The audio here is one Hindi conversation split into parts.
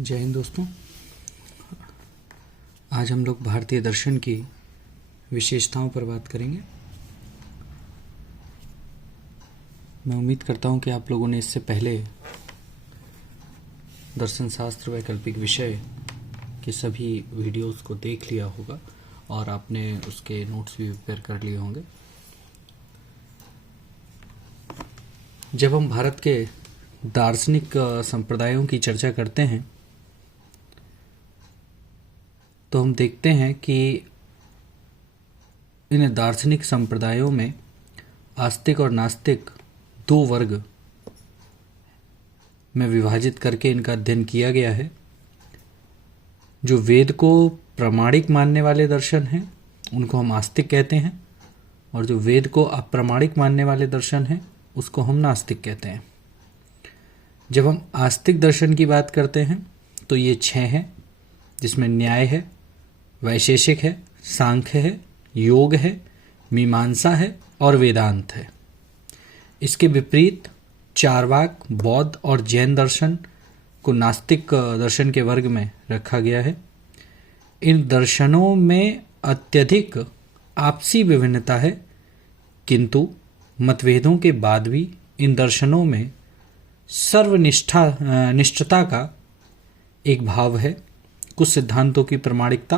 जय हिंद दोस्तों। आज हम लोग भारतीय दर्शन की विशेषताओं पर बात करेंगे। मैं उम्मीद करता हूं कि आप लोगों ने इससे पहले दर्शन शास्त्र वैकल्पिक विषय के सभी वीडियोस को देख लिया होगा और आपने उसके नोट्स भी प्रिपेयर कर लिए होंगे। जब हम भारत के दार्शनिक संप्रदायों की चर्चा करते हैं तो हम देखते हैं कि इन दार्शनिक संप्रदायों में आस्तिक और नास्तिक दो वर्ग में विभाजित करके इनका अध्ययन किया गया है। जो वेद को प्रामाणिक मानने वाले दर्शन हैं उनको हम आस्तिक कहते हैं और जो वेद को अप्रामाणिक मानने वाले दर्शन हैं उसको हम नास्तिक कहते हैं। जब हम आस्तिक दर्शन की बात करते हैं तो ये 6 हैं, जिसमें न्याय है, वैशेषिक है, सांख्य है, योग है, मीमांसा है और वेदांत है। इसके विपरीत चारवाक, बौद्ध और जैन दर्शन को नास्तिक दर्शन के वर्ग में रखा गया है। इन दर्शनों में अत्यधिक आपसी विभिन्नता है, किंतु मतभेदों के बाद भी इन दर्शनों में सर्वनिष्ठता का एक भाव है। कुछ सिद्धांतों की प्रामाणिकता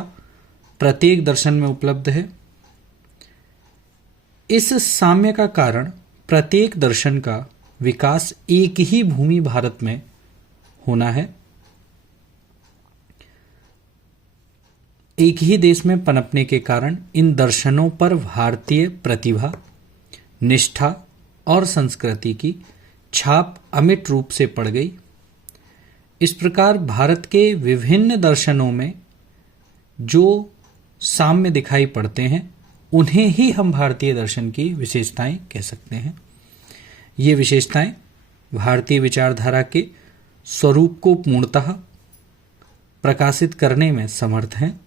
प्रत्येक दर्शन में उपलब्ध है। इस साम्य का कारण प्रत्येक दर्शन का विकास एक ही भूमि भारत में होना है, एक ही देश में पनपने के कारण इन दर्शनों पर भारतीय प्रतिभा, निष्ठा और संस्कृति की छाप अमिट रूप से पड़ गई। इस प्रकार भारत के विभिन्न दर्शनों में जो साम्य दिखाई पड़ते हैं उन्हें ही हम भारतीय दर्शन की विशेषताएं कह सकते हैं। ये विशेषताएं भारतीय विचारधारा के स्वरूप को पूर्णतः प्रकाशित करने में समर्थ हैं।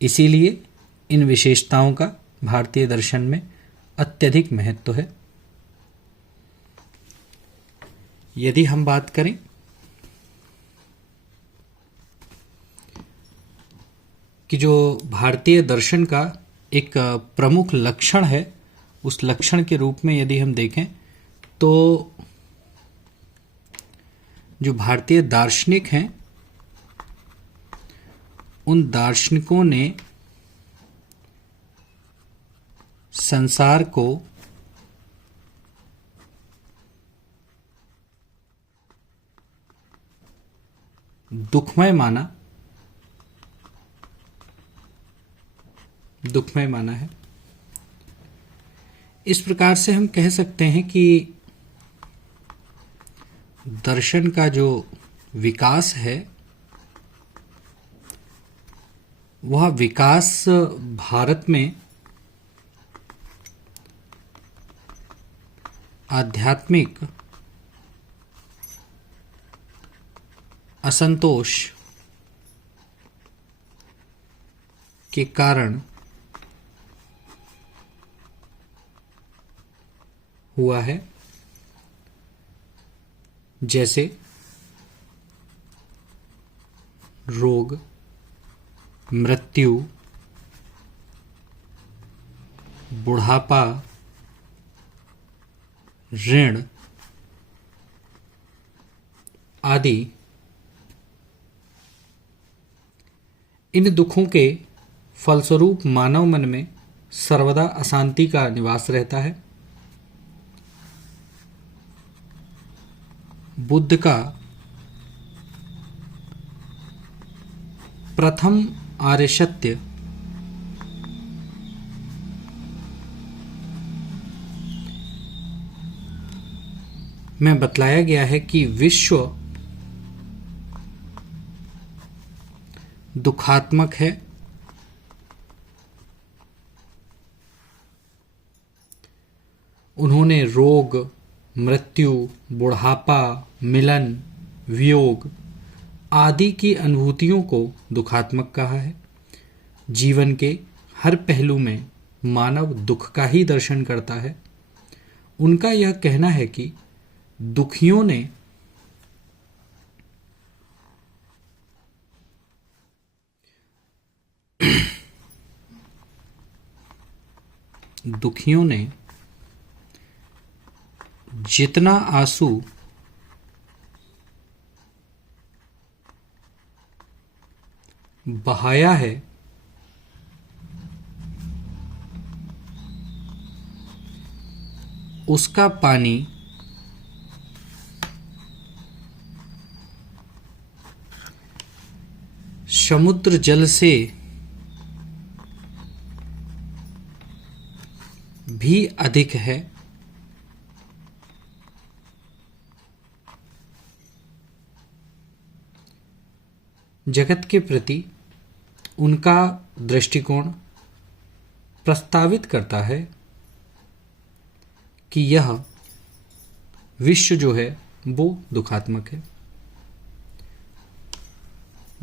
इसीलिए इन विशेषताओं का भारतीय दर्शन में अत्यधिक महत्व है। यदि हम बात करें कि जो भारतीय दर्शन का एक प्रमुख लक्षण है, उस लक्षण के रूप में यदि हम देखें तो जो भारतीय दार्शनिक हैं उन दार्शनिकों ने संसार को दुखमय माना है। इस प्रकार से हम कह सकते हैं कि दर्शन का जो विकास है वह विकास भारत में आध्यात्मिक असंतोष के कारण हुआ है। जैसे रोग, मृत्यु, बुढ़ापा, ऋण आदि इन दुखों के फलस्वरूप मानव मन में सर्वदा अशांति का निवास रहता है। बुद्ध का प्रथम आर्य सत्य में बतलाया गया है कि विश्व दुखात्मक है। उन्होंने रोग, मृत्यु, बुढ़ापा, मिलन, वियोग आदि की अनुभूतियों को दुखात्मक कहा है। जीवन के हर पहलू में मानव दुख का ही दर्शन करता है। उनका यह कहना है कि दुखियों ने दुखियों ने जितना आंसू बहाया है, उसका पानी समुद्र जल से भी अधिक है। जगत के प्रति उनका दृष्टिकोण प्रस्तावित करता है कि यह विश्व जो है वो दुखात्मक है।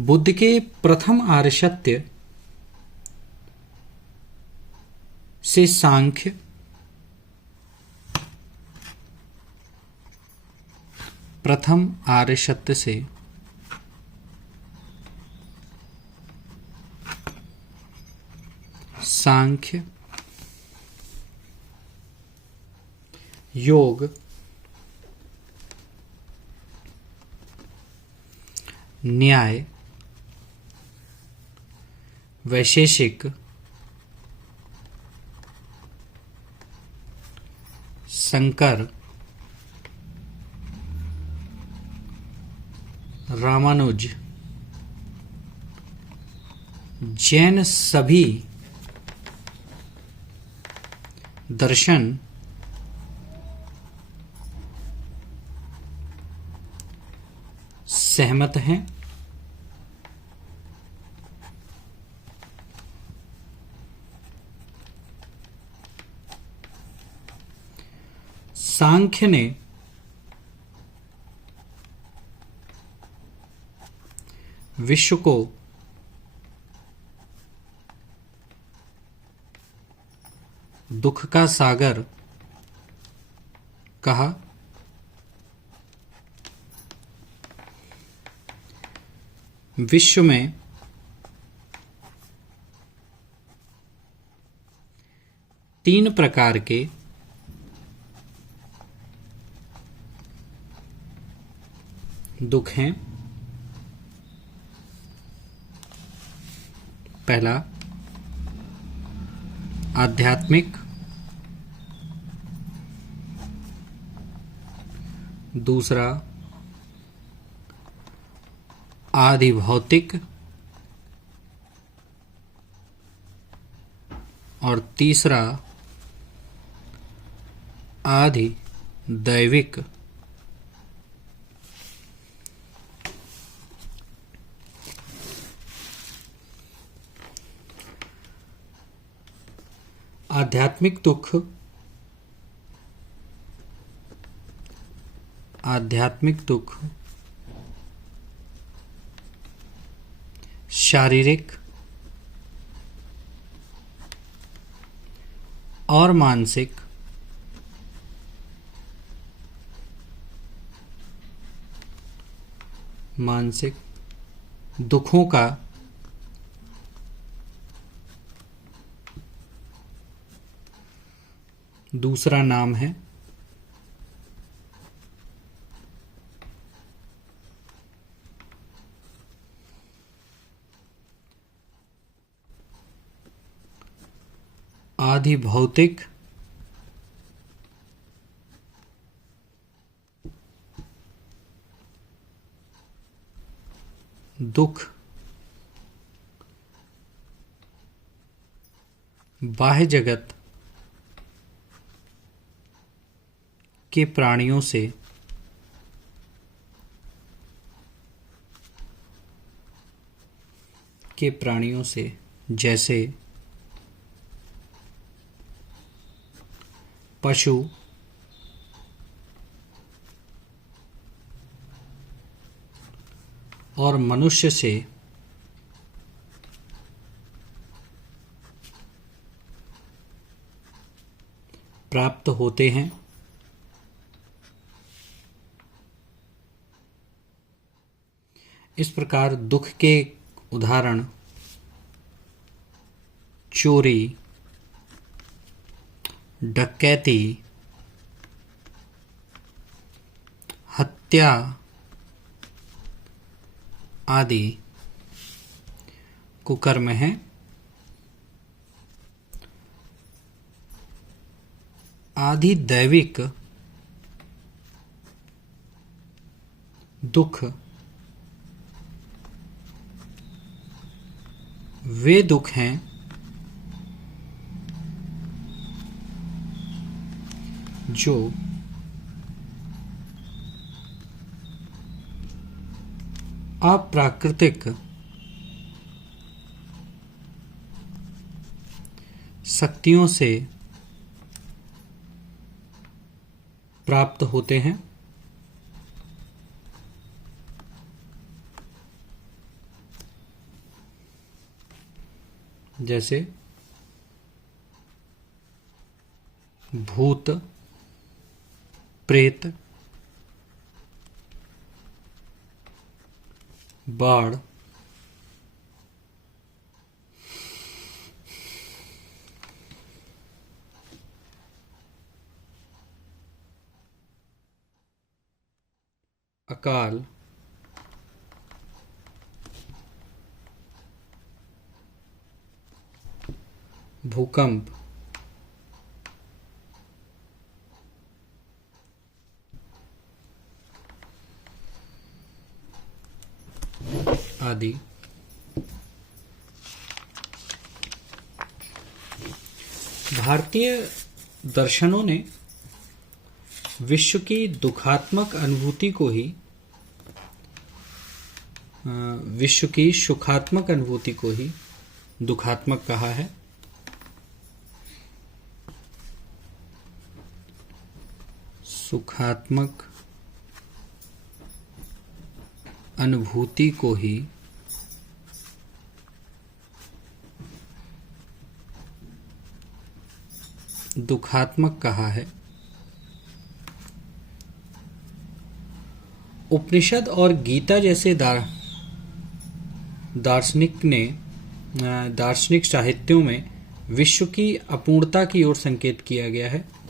बुद्ध के प्रथम आर्य सत्य से सांख्य, प्रथम आर्य सत्य से सांख्य, योग, न्याय, वैशेषिक, शंकर, रामानुज, जैन सभी दर्शन सहमत हैं सांख्य ने विश्व को दुख का सागर कहा। विश्व में तीन प्रकार के दुख हैं। पहला आध्यात्मिक, दूसरा आदि भौतिक और तीसरा आदि दैविक। आध्यात्मिक दुख, शारीरिक और मानसिक दुखों का दूसरा नाम है आदि भौतिक दुख। बाह्य जगत के प्राणियों से जैसे पशु, और मनुष्य से प्राप्त होते हैं। इस प्रकार दुख के उदाहरण चोरी, डकैती, हत्या आदि कुकर्म हैं। आधिदैविक दुख वे दुख हैं जो अप्राकृतिक शक्तियों से प्राप्त होते हैं। जैसे भूत, प्रेत, बाढ़, अकाल, भूकंप आदि। भारतीय दर्शनों ने विश्व की दुखात्मक अनुभूति को ही विश्व की सुखात्मक अनुभूति को ही दुखात्मक कहा है। सुखात्मक अनुभूति को ही दुखात्मक कहा है। उपनिषद और गीता जैसे दार्शनिक साहित्यों में विश्व की अपूर्णता की ओर संकेत किया गया है।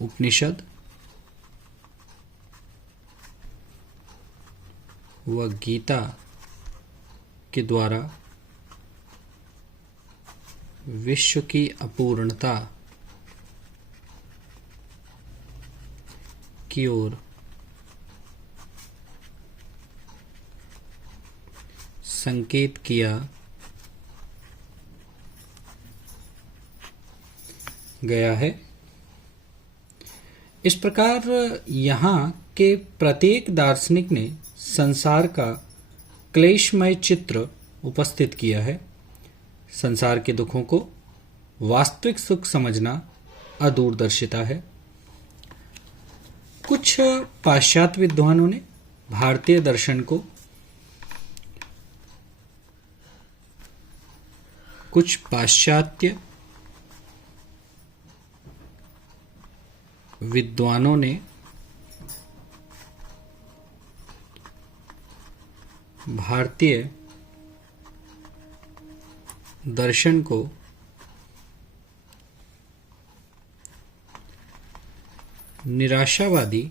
उपनिषद व गीता के द्वारा विश्व की अपूर्णता की ओर संकेत किया गया है। इस प्रकार यहाँ के प्रत्येक दार्शनिक ने संसार का क्लेशमय चित्र उपस्थित किया है। संसार के दुखों को वास्तविक सुख समझना अदूरदर्शिता है। कुछ पाश्चात्य विद्वानों ने भारतीय दर्शन को भारतीय दर्शन को निराशावादी,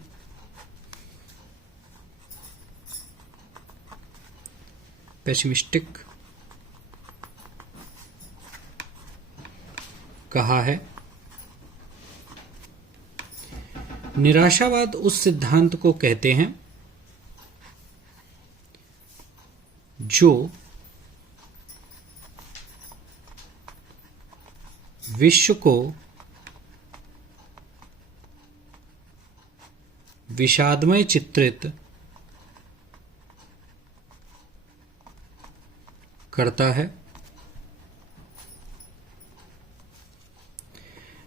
पेसिमिस्टिक कहा है। निराशावाद उस सिद्धांत को कहते हैं जो विश्व को विषादमय चित्रित करता है।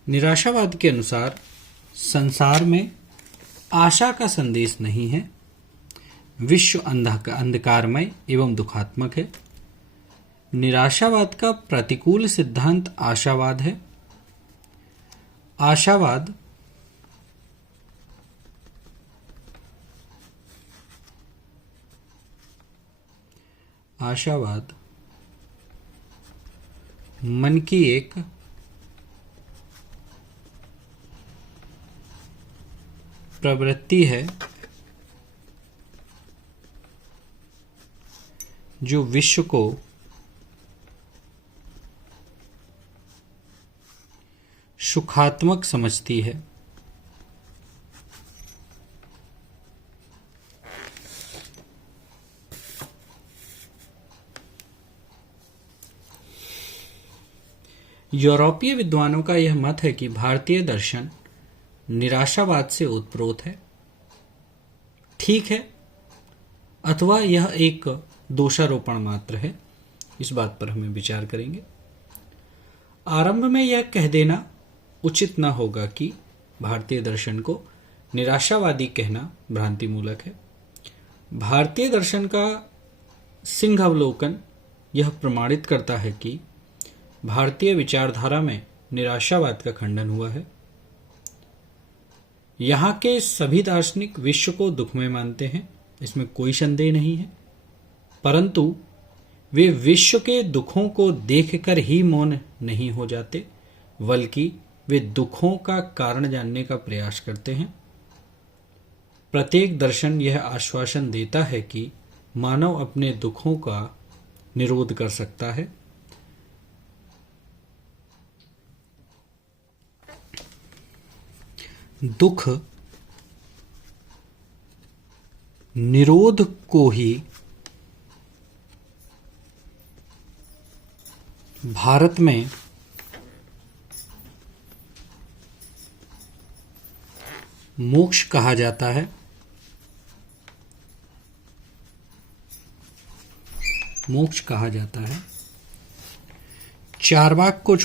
निराशावाद के अनुसार संसार में आशा का संदेश नहीं है। विश्व अंधकारमय एवं दुखात्मक है। निराशावाद का प्रतिकूल सिद्धांत आशावाद है। आशावाद मन की एक प्रवृत्ति है जो विश्व को सुखात्मक समझती है। यूरोपीय विद्वानों का यह मत है कि भारतीय दर्शन निराशावाद से ओतप्रोत है। ठीक है, अथवा यह एक दोषारोपण मात्र है, इस बात पर हमें विचार करेंगे। आरंभ में यह कह देना उचित न होगा कि भारतीय दर्शन को निराशावादी कहना भ्रांतिमूलक है। भारतीय दर्शन का सिंहावलोकन यह प्रमाणित करता है कि भारतीय विचारधारा में निराशावाद का खंडन हुआ है। यहाँ के सभी दार्शनिक विश्व को दुखमय मानते हैं, इसमें कोई संदेह नहीं है, परंतु वे विश्व के दुखों को देखकर ही मौन नहीं हो जाते, बल्कि वे दुखों का कारण जानने का प्रयास करते हैं। प्रत्येक दर्शन यह आश्वासन देता है कि मानव अपने दुखों का निरोध कर सकता है। दुख निरोध को ही भारत में मोक्ष कहा जाता है। मोक्ष कहा जाता है। चारवाक को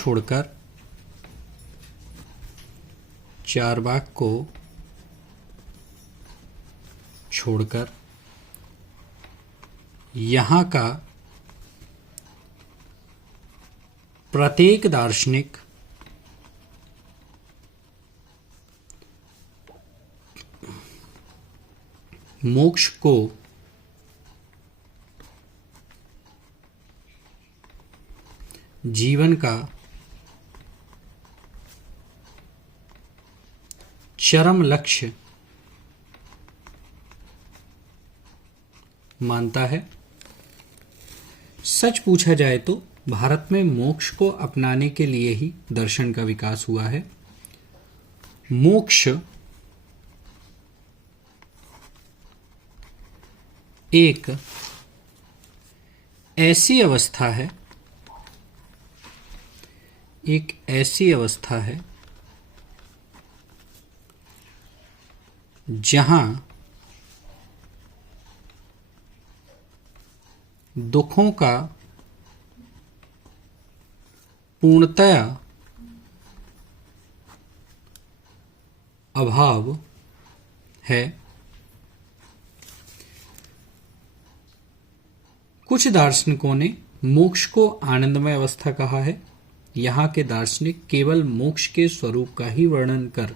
छोड़कर यहाँ का प्रत्येक दार्शनिक मोक्ष को जीवन का चरम लक्ष्य मानता है। सच पूछा जाए तो भारत में मोक्ष को अपनाने के लिए ही दर्शन का विकास हुआ है। मोक्ष एक ऐसी अवस्था है जहां दुखों का पूर्णतया अभाव है। कुछ दार्शनिकों ने मोक्ष को आनंदमय अवस्था कहा है। यहाँ के दार्शनिक केवल मोक्ष के स्वरूप का ही वर्णन कर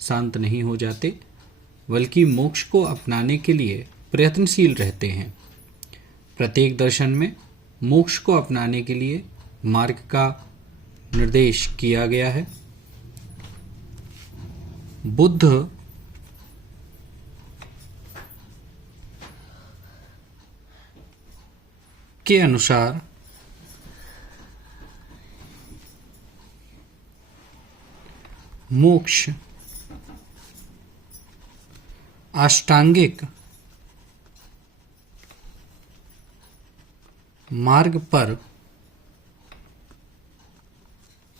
शांत नहीं हो जाते, बल्कि मोक्ष को अपनाने के लिए प्रयत्नशील रहते हैं। प्रत्येक दर्शन में मोक्ष को अपनाने के लिए मार्ग का निर्देश किया गया है। बुद्ध के अनुसार मोक्ष अष्टांगिक मार्ग पर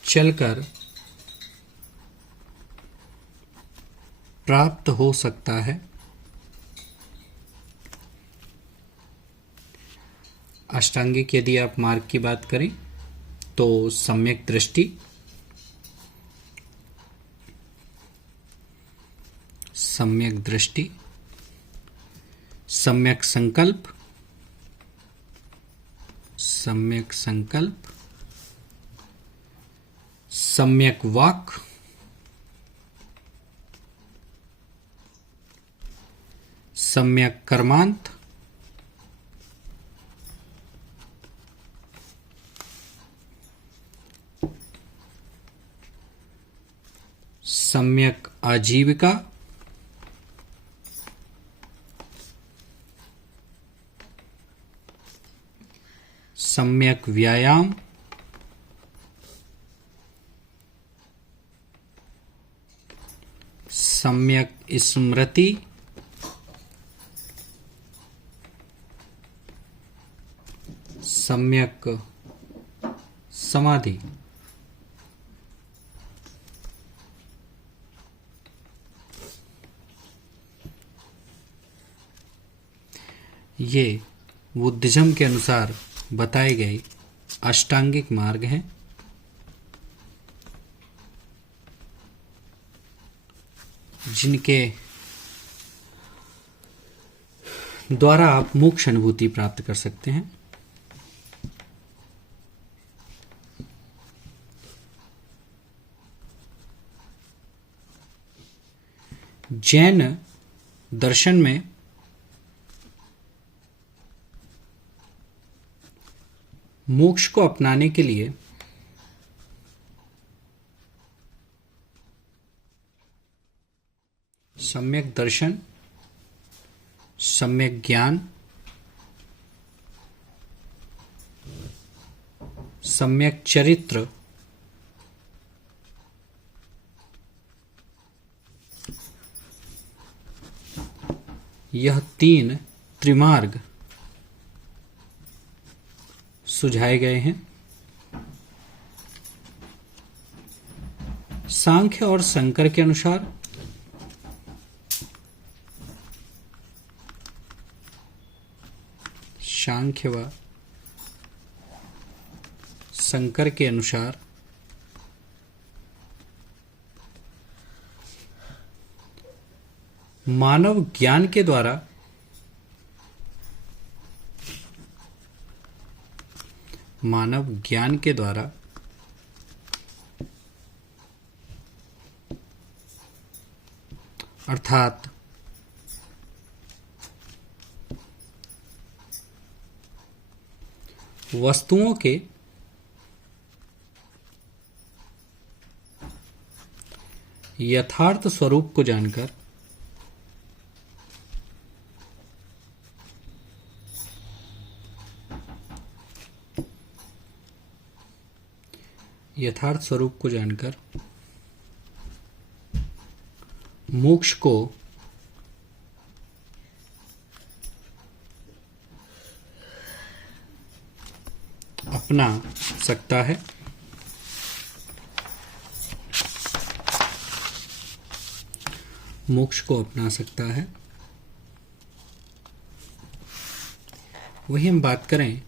चलकर प्राप्त हो सकता है। अष्टांगिक यदि आप मार्ग की बात करें तो सम्यक दृष्टि, सम्यक संकल्प, सम्यक वाक, सम्यक कर्मांत, सम्यक आजीविका, सम्यक व्यायाम, सम्यक स्मृति, सम्यक समाधि। ये बुद्धिज्म के अनुसार बताए गए अष्टांगिक मार्ग हैं, जिनके द्वारा आप मोक्ष अनुभूति प्राप्त कर सकते हैं। जैन दर्शन में मोक्ष को अपनाने के लिए सम्यक दर्शन, सम्यक ज्ञान, सम्यक चरित्र, यह 3 त्रिमार्ग सुझाए गए हैं। सांख्य और शंकर के अनुसार सांख्य व शंकर के अनुसार मानव ज्ञान के द्वारा अर्थात वस्तुओं के यथार्थ स्वरूप को जानकर मोक्ष को अपना सकता है। वही हम बात करें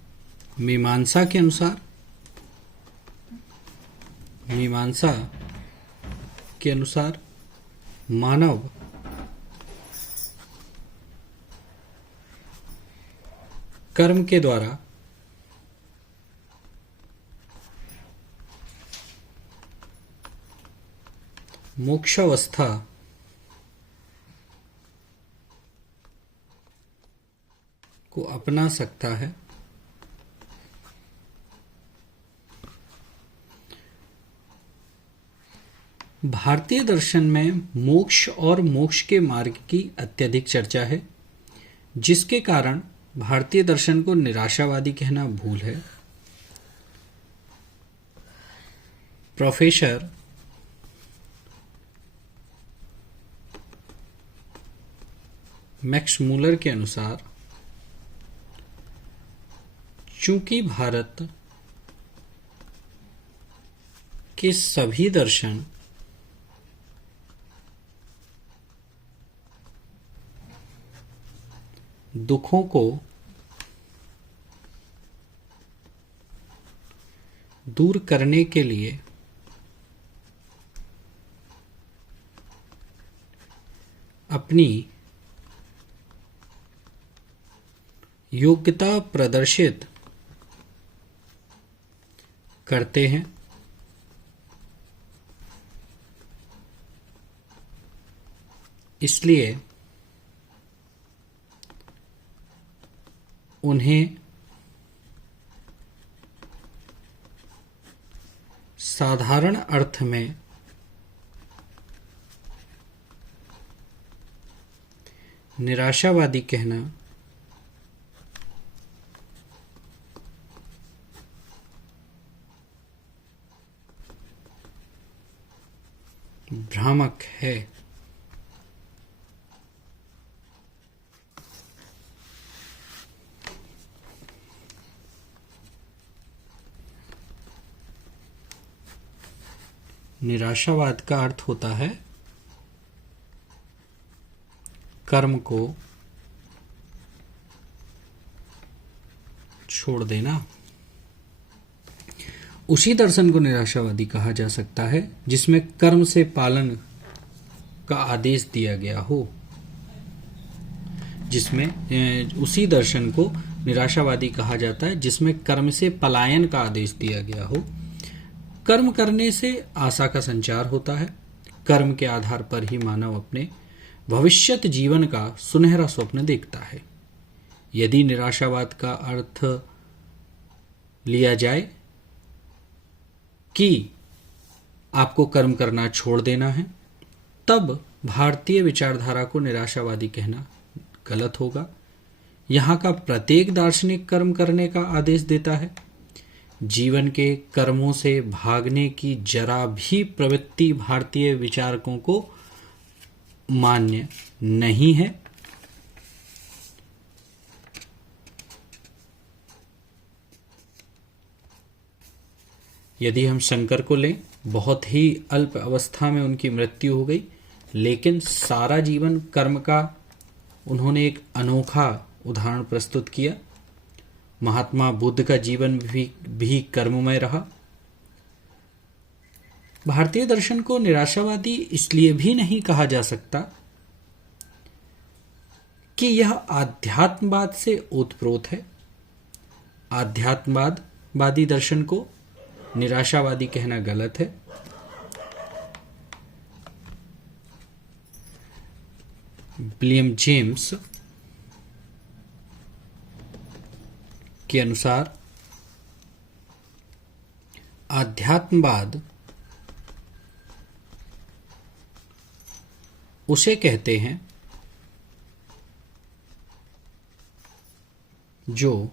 मीमांसा के अनुसार, मानव कर्म के द्वारा मोक्षावस्था को अपना सकता है। भारतीय दर्शन में मोक्ष और मोक्ष के मार्ग की अत्यधिक चर्चा है, जिसके कारण भारतीय दर्शन को निराशावादी कहना भूल है। प्रोफेसर मैक्स मूलर के अनुसार चूंकि भारत के सभी दर्शन दुखों को दूर करने के लिए अपनी योग्यता प्रदर्शित करते हैं, इसलिए उन्हें साधारण अर्थ में निराशावादी कहना भ्रामक है। निराशावाद का अर्थ होता है कर्म को छोड़ देना। उसी दर्शन को निराशावादी कहा जा सकता है जिसमें कर्म से पालन का आदेश दिया गया हो। उसी दर्शन को निराशावादी कहा जाता है जिसमें कर्म से पलायन का आदेश दिया गया हो। कर्म करने से आशा का संचार होता है। कर्म के आधार पर ही मानव अपने भविष्यत जीवन का सुनहरा स्वप्न देखता है। यदि निराशावाद का अर्थ लिया जाए कि आपको कर्म करना छोड़ देना है, तब भारतीय विचारधारा को निराशावादी कहना गलत होगा। यहाँ का प्रत्येक दार्शनिक कर्म करने का आदेश देता है। जीवन के कर्मों से भागने की जरा भी प्रवृत्ति भारतीय विचारकों को मान्य नहीं है। यदि हम शंकर को लें, बहुत ही अल्प अवस्था में उनकी मृत्यु हो गई, लेकिन सारा जीवन कर्म का उन्होंने एक अनोखा उदाहरण प्रस्तुत किया। महात्मा बुद्ध का जीवन भी कर्ममय रहा। भारतीय दर्शन को निराशावादी इसलिए भी नहीं कहा जा सकता कि यह आध्यात्मवाद से ओतप्रोत है। आध्यात्मवादी दर्शन को निराशावादी कहना गलत है। विलियम जेम्स के अनुसार आध्यात्मवाद उसे कहते हैं जो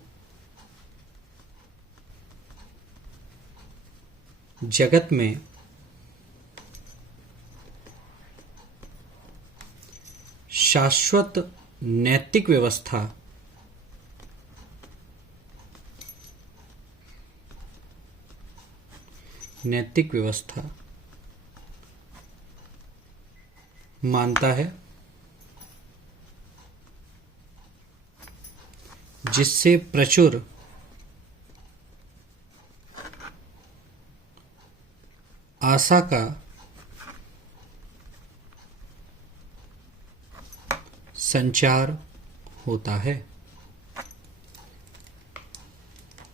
जगत में शाश्वत नैतिक व्यवस्था मानता है, जिससे प्रचुर आशा का संचार होता है।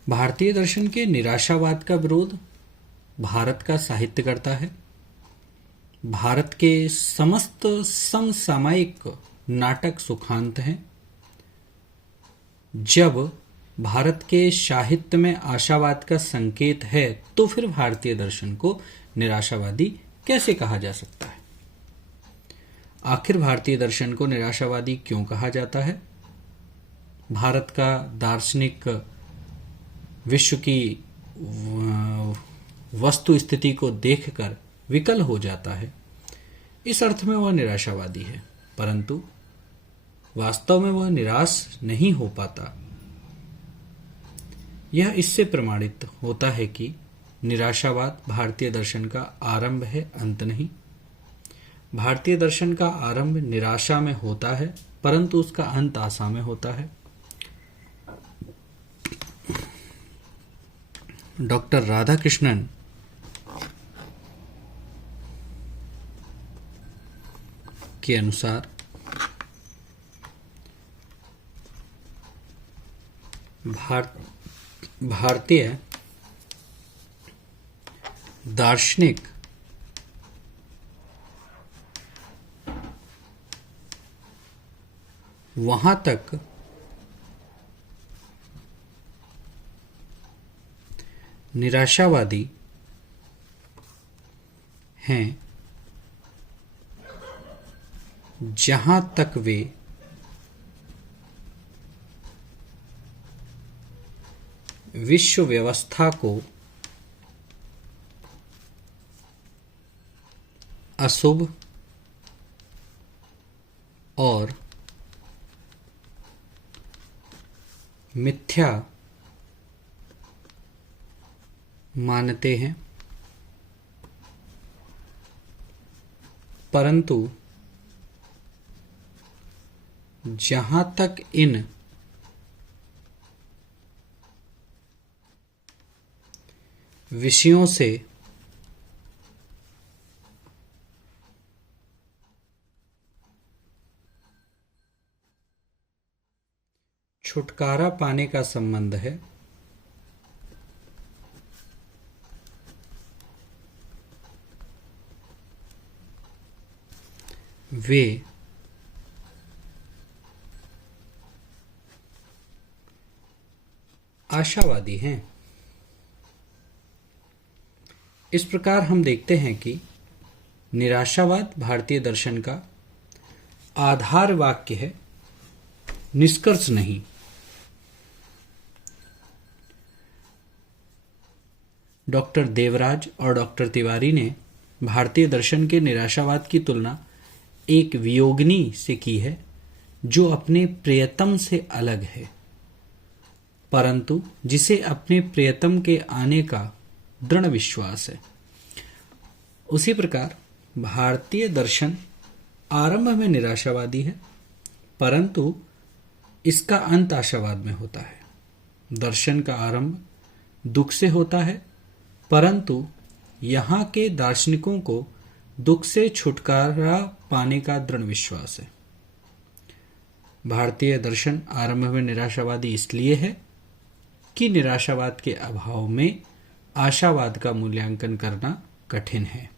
भारतीय दर्शन के निराशावाद का विरोध भारत का साहित्य करता है। भारत के समस्त समसामयिक नाटक सुखांत हैं। जब भारत के साहित्य में आशावाद का संकेत है, तो फिर भारतीय दर्शन को निराशावादी कैसे कहा जा सकता है? आखिर भारतीय दर्शन को निराशावादी क्यों कहा जाता है? भारत का दार्शनिक विश्व की वस्तु स्थिति को देखकर विकल हो जाता है। इस अर्थ में वह निराशावादी है, परंतु वास्तव में वह निराश नहीं हो पाता। यह इससे प्रमाणित होता है कि निराशावाद भारतीय दर्शन का आरंभ है, अंत नहीं। भारतीय दर्शन का आरंभ निराशा में होता है, परंतु उसका अंत आशा में होता है। डॉक्टर राधाकृष्णन के अनुसार भारतीय दार्शनिक वहां तक निराशावादी हैं जहां तक वे विश्व व्यवस्था को अशुभ और मिथ्या मानते हैं, परंतु जहां तक इन विषयों से छुटकारा पाने का संबंध है, वे आशावादी हैं। इस प्रकार हम देखते हैं कि निराशावाद भारतीय दर्शन का आधार वाक्य है, निष्कर्ष नहीं। डॉक्टर देवराज और डॉक्टर तिवारी ने भारतीय दर्शन के निराशावाद की तुलना एक वियोगिनी से की है जो अपने प्रियतम से अलग है, परंतु जिसे अपने प्रियतम के आने का दृढ़ विश्वास है। उसी प्रकार भारतीय दर्शन आरंभ में निराशावादी है, परंतु इसका अंत आशावाद में होता है। दर्शन का आरंभ दुख से होता है, परंतु यहाँ के दार्शनिकों को दुख से छुटकारा पाने का दृढ़ विश्वास है। भारतीय दर्शन आरंभ में निराशावादी इसलिए है कि निराशावाद के अभाव में आशावाद का मूल्यांकन करना कठिन है।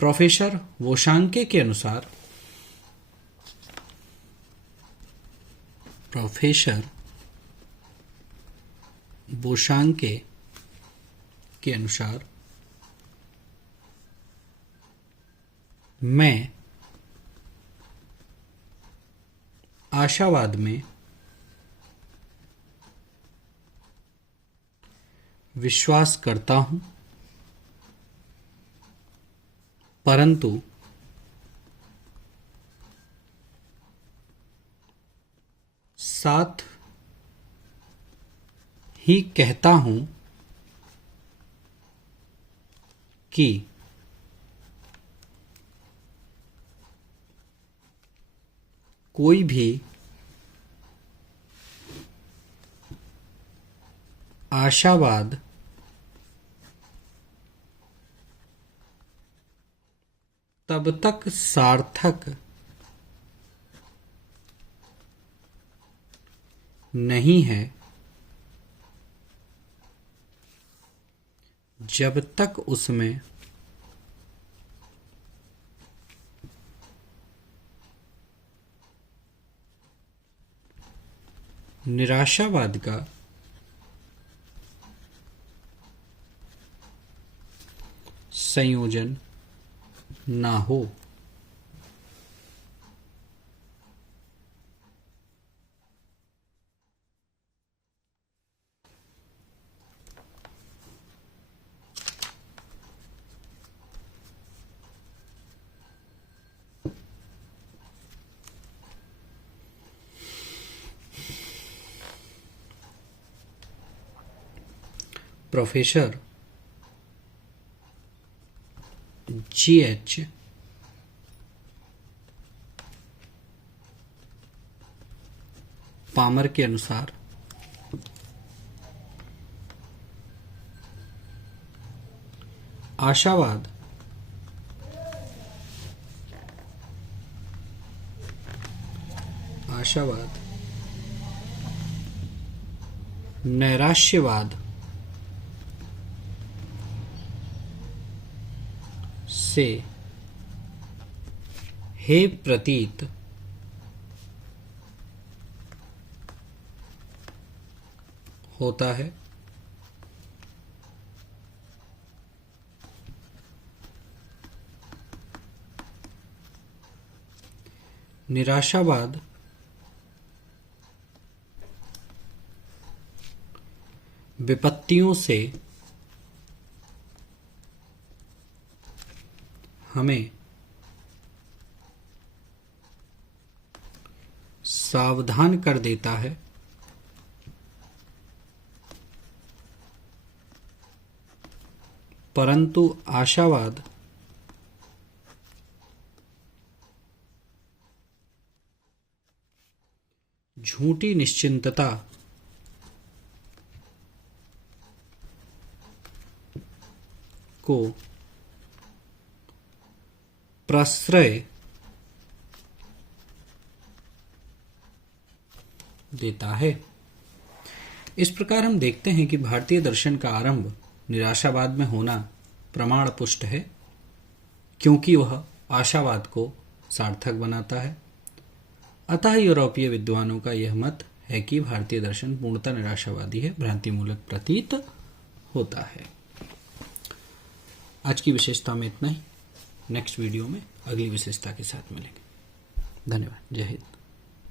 प्रोफेसर वोशांके के अनुसार मैं आशावाद में विश्वास करता हूं, परंतु साथ ही कहता हूं कि कोई भी आशावाद तब तक सार्थक नहीं है जब तक उसमें निराशावाद का संयोजन ना हो। प्रोफेसर GH पामर के अनुसार आशावाद नैराश्यवाद से हे प्रतीत होता है। निराशावाद विपत्तियों से हमें सावधान कर देता है, परंतु आशावाद झूठी निश्चिंतता को प्रश्रय देता है। इस प्रकार हम देखते हैं कि भारतीय दर्शन का आरंभ निराशावाद में होना प्रमाण पुष्ट है, क्योंकि वह आशावाद को सार्थक बनाता है। अतः यूरोपीय विद्वानों का यह मत है कि भारतीय दर्शन पूर्णतः निराशावादी है, भ्रांतिमूलक प्रतीत होता है। आज की विशेषता में इतना ही। नेक्स्ट वीडियो में अगली विशेषता के साथ मिलेंगे। धन्यवाद। जय हिंद।